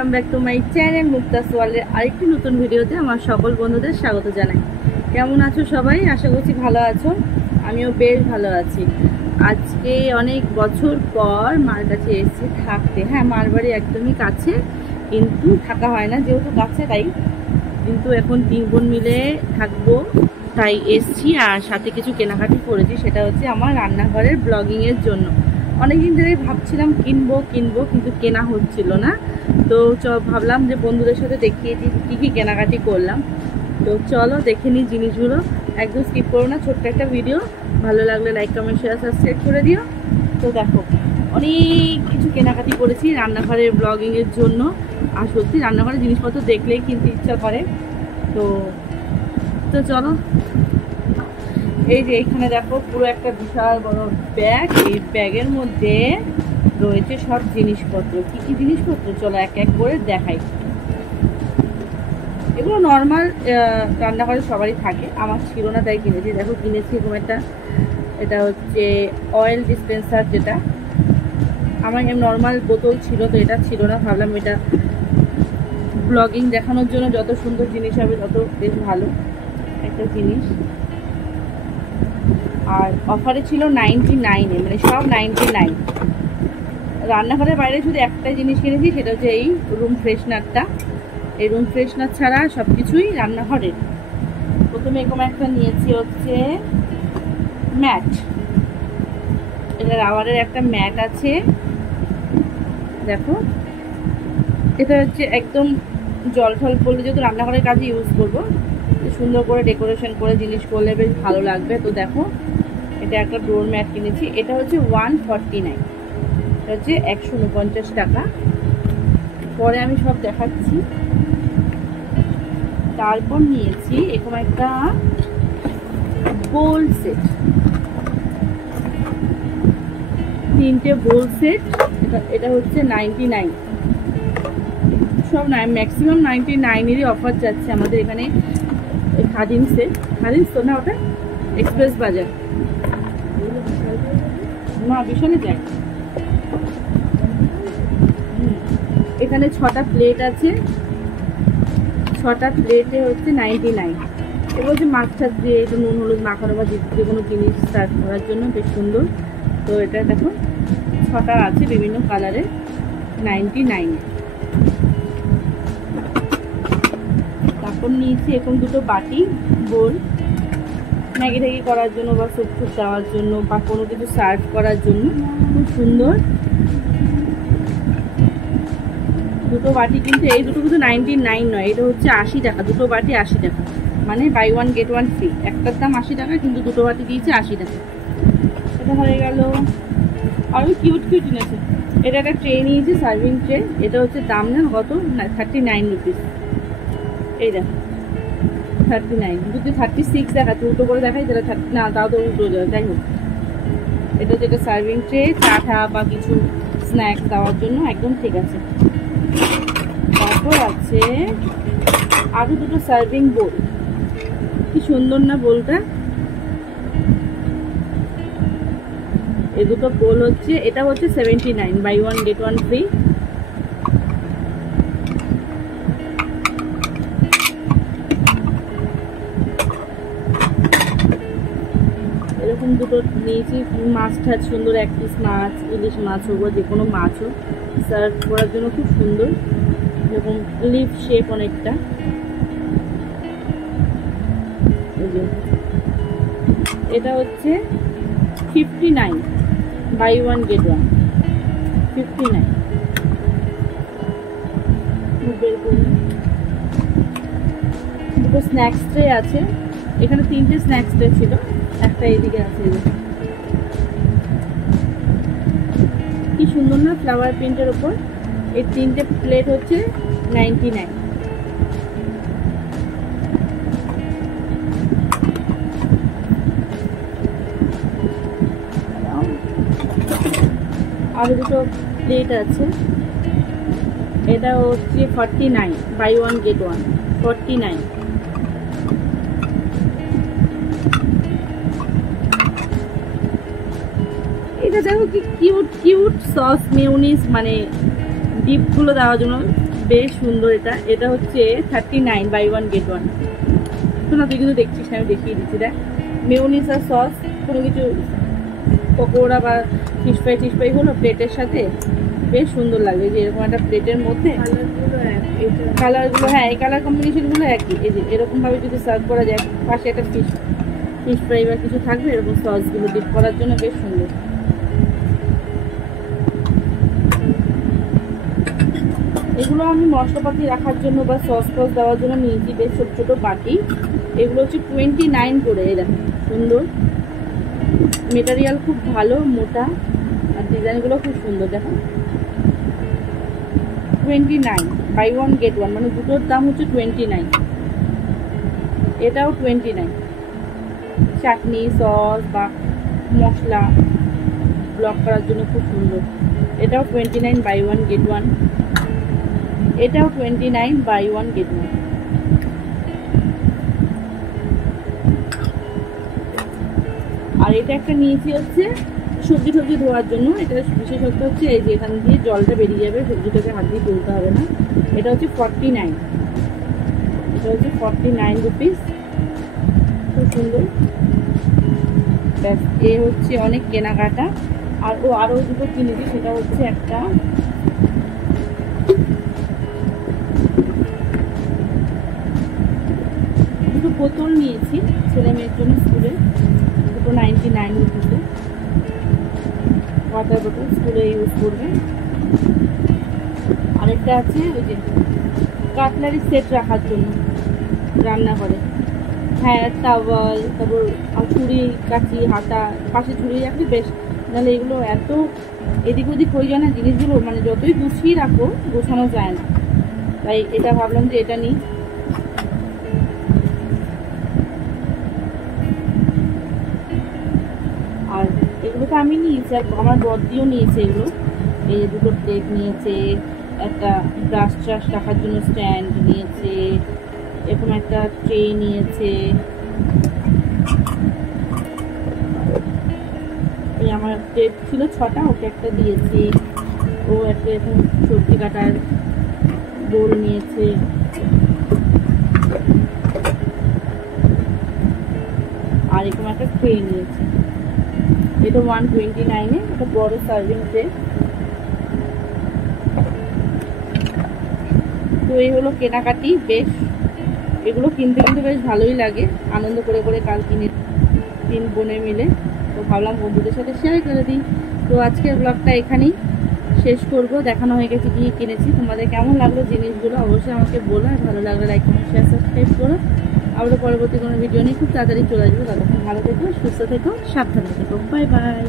Welcome back to my channel Mukta's ওয়ার্ল্ডের আরেকটি নতুন ভিডিওতে আমার সকল বন্ধুদের স্বাগত জানাই। কেমন আছো সবাই? আশা করছি ভালো আছো। আমিও বেশ ভালো আছি। আজকে অনেক বছর পর মার কাছে এসেছি থাকতে। হ্যাঁ, মার বাড়ি একদমই কাছে, কিন্তু থাকা হয় না, যেহেতু কাছে তাই। কিন্তু এখন 3 বোন মিলে থাকবো, তাই এসছি। আর সাথে কিছু কেনাকাটি করেছি, সেটা হচ্ছে আমার রান্নাঘরের ব্লগিংয়ের জন্য। অনেকদিন ধরেই ভাবছিলাম কিনবো কিন্তু কেনা হচ্ছিল না। তো ভাবলাম যে বন্ধুদের সাথে দেখিয়ে দিই কী কী কেনাকাটি করলাম। তো চলো দেখে নিই জিনিসগুলো, একদম স্কিপ করো না। ছোট্ট একটা ভিডিও, ভালো লাগলে লাইক কমেন্ট শেয়ার সাবস্ক্রাইব করে দিও। তো দেখো, অনেক কিছু কেনাকাটি করেছি রান্নাঘরের ব্লগিংয়ের জন্য। আর সত্যি রান্নাঘরের জিনিসপত্র দেখলেই কিন্তু ইচ্ছা করে। তো চলো। এই যে এখানে দেখো পুরো একটা বিশাল বড় ব্যাগ। এই ব্যাগের মধ্যে রয়েছে সব জিনিসপত্র। কি কি জিনিসপত্র চলো এক এক করে দেখাই। এগুলো নর্মাল রান্নাঘরে সবারই থাকে, আমার ছিল না তাই কিনেছি। দেখো কিনেছি এরকম একটা, এটা হচ্ছে অয়েল ডিসপেন্সার, যেটা আমার নর্মাল বোতল ছিল, তো এটা ছিল না। ভাবলাম এটা ব্লগিং দেখানোর জন্য যত সুন্দর জিনিস হবে তত বেশ ভালো একটা জিনিস। আর অফারে ছিল 99-এ, মানে সব 99। রান্নাঘরের বাইরে শুধু একটা জিনিস কিনেছি, সেটা হচ্ছে এই রুম ফ্রেশনারটা। এই রুম ফ্রেশনার ছাড়া সব কিছুই রান্নাঘরের। প্রথমে এরকম একটা নিয়েছি হচ্ছে ম্যাট। এটা রাবারের একটা ম্যাট আছে, দেখো। এটা হচ্ছে একদম জল ঠল পড়লে যেহেতু রান্নাঘরের কাজে ইউজ করবো, সুন্দর করে ডেকোরেশন করে জিনিস করলে বেশ ভালো লাগবে। তো দেখো, এটা একটা ডোর ম্যাট কিনেছি। এটা হচ্ছে 149, এটা হচ্ছে 149 টাকা। পরে আমি সব দেখাচ্ছি। তারপর নিয়েছি এরকম একটা বোল সেট, 3টে বোল সেট। এটা হচ্ছে 99। সব ম্যাক্সিমাম 99-এরই অফার যাচ্ছে আমাদের এখানে। খাদিমসে, খাদিমস তো না, ওটা এক্সপ্রেস বাজার না, বিশালে যায়। এখানে 6টা প্লেট আছে, 6টা প্লেটে হচ্ছে 99। এবার হচ্ছে মাছ টাছ দিয়ে একটু নুন হলুদ মাখানো বা যে কোনো জিনিস সার্ভ করার জন্য বেশ সুন্দর। তো এটা দেখো 6টা আছে বিভিন্ন কালারের, 99। তারপর নিয়েছি এরকম 2টো বাটি বোল, ম্যাগি ট্যাগি করার জন্য বা স্যুপ টুপ দেওয়ার জন্য বা কোনো কিছু সার্ভ করার জন্য খুব সুন্দর 2টো বাটি। কিন্তু এই দুটো কিন্তু 99 নয়, এটা হচ্ছে 80 টাকা। 2টো বাটি 80 টাকা, মানে বাই 1 গেট 1 ফ্রি। একটার দাম 80 টাকা, কিন্তু 2টো বাটি দিয়েছে 80 টাকা। এটা হয়ে গেল। আর ওই কিউট নিয়েছে। এটা একটা ট্রে নিয়েছি, সার্ভিং ট্রে। এটা হচ্ছে দাম না কত, 39 রুপিস। এই দেখো 39, যদি 36 দেখাচ্ছে, উল্টো করে দেখাই যেটা 30 না, তাও তো উল্টো যাবে। যাই হোক, এটা যেটা সার্ভিং ট্রে, চা বা কিছু স্ন্যাক্স দেওয়ার জন্য একদম ঠিক আছে। তারপর আছে আরও 2টো সার্ভিং বোল। কি সুন্দর না বোলটা। এই 2টো বোল হচ্ছে, এটা হচ্ছে 79, বাই 1 গেট 1 ফ্রি। এরকম 2টো নিয়েছি। মাছ টাছ সুন্দর, 1 পিস মাছ, ইলিশ মাছ হোক বা যে কোনো মাছ হোক, সার্ভ করার জন্য খুব সুন্দর। এরকম লিফ শেপ অনেকটা। এটা হচ্ছে 59, বাই 1 গেট 1, 59। দুটো স্ন্যাক্স ট্রে আছে। এখানে 3টে স্ন্যাক্স ট্রে ছিল, একটা এদিকে আছে। কি সুন্দর না ফ্লাওয়ার প্রিন্টের ওপর। এই 3টে প্লেট হচ্ছে 99। আরো 2টো প্লেট আছে। এটা হচ্ছে 49, বাই 1 গেট 1, 49। এটা দেখো কি কিউট কিউট সস মেয়োনিজ, মানে ডিপগুলো দেওয়ার জন্য বেশ সুন্দর। এটা এটা হচ্ছে 39 বাই 1 গেট 1। শোনা, তুই কিন্তু দেখছিস না, আমি দেখিয়ে দিচ্ছি। দেখ, মেয়োনিজ আর সস, কোনো কিছু পকোড়া বা ফিশ ফ্রাই হলো প্লেটের সাথে, বেশ সুন্দর লাগবে। যে এরকম একটা প্লেটের মধ্যে কালারগুলো, হ্যাঁ এই কালার কম্বিনেশনগুলো একই। এই যে এরকমভাবে যদি সার্ভ করা যায়, পাশে একটা ফিশ ফ্রাই বা কিছু থাকবে, এরকম সসগুলো ডিপ করার জন্য বেশ সুন্দর। এগুলো আমি মশলাপাতি রাখার জন্য বা সস দেওয়ার জন্য নিয়েছি, বেশ ছোট ছোট বাটি। এগুলো হচ্ছে 29 করে। এই দেখো সুন্দর, মেটেরিয়াল খুব ভালো, মোটা, আর ডিজাইনগুলো খুব সুন্দর। দেখো 29 বাই 1 গেট 1, মানে দুটোর দাম হচ্ছে 29। এটাও 29। চাটনি, সস বা মশলা ব্লক করার জন্য খুব সুন্দর। এটাও 29 বাই 1 গেট 1। এটাও 29 বাই 1 গেট 1। আর এটা একটা নিয়েছি হচ্ছে সবজি ধোয়ার জন্য। এটা বিশেষত্ব হচ্ছে এই যে এখান দিয়ে জলটা বেরিয়ে যাবে, সবজিটাকে হাত দিয়ে তুলতে হবে না। এটা হচ্ছে 49। এটা হচ্ছে 49 রুপিস, খুব সুন্দর। ব্যাস, এ হচ্ছে অনেক কেনাকাটা। আর আরও দুটো কিনেছি, সেটা হচ্ছে একটা দুটো বোতল নিয়েছি ছেলে মেয়ের জন্য স্কুলে, দুটো 99 রুপিসে। ওয়াটার বোতল স্কুলে ইউজ করবে। আরেকটা আছে ওই যে কাটলারি সেট রাখার জন্য রান্নাঘরে, হ্যাঁ টাওয়াল, তারপর ছুরি, কাঁচি, হাতা, পাশে ছুরি রাখলে বেশ। নাহলে এগুলো এত এদিক ওদিক হয়ে যায় না জিনিসগুলো, মানে যতই গুছিয়ে রাখো গোছানো যায় না। তাই এটা ভাবলাম যে এটা নিই। আর এগুলো তো আমি নিয়েছি, আর আমার বড়দিও নিয়েছে এগুলো। এই দুটো প্লেট নিয়েছে, একটা ব্রাশ ট্রাশ রাখার জন্য স্ট্যান্ড নিয়েছে, এরকম একটা ট্রে নিয়েছে। এই আমার প্লেট ছিল 6টা, ওকে একটা দিয়েছি। ও একটা এরকম সবজি কাটার বোল নিয়েছে। আর এরকম একটা ট্রে নিয়েছে। এটা 129-এ, একটা বড় সার্ভিং ট্রে। তো এই হলো কেনাকাটি। বেশ এগুলো কিনতে কিন্তু বেশ ভালোই লাগে, আনন্দ করে করে কাল কিনে 3 বোনে মিলে। তো ভাবলাম বন্ধুদের সাথে শেয়ার করে দিই। তো আজকের ব্লগটা এখানেই শেষ করব। দেখানো হয়ে গেছে কি কিনেছি। তোমাদের কেমন লাগলো জিনিসগুলো অবশ্যই আমাকে বলো। আর ভালো লাগলে লাইক, কমেন্ট, শেয়ার, সাবস্ক্রাইব করো। আবার পরবর্তী কোনো ভিডিও নিয়ে খুব তাড়াতাড়ি চলে আসবো। ততক্ষণ ভালো থেকো, সুস্থ থেকো, সাবধানে থেকো। Bye bye.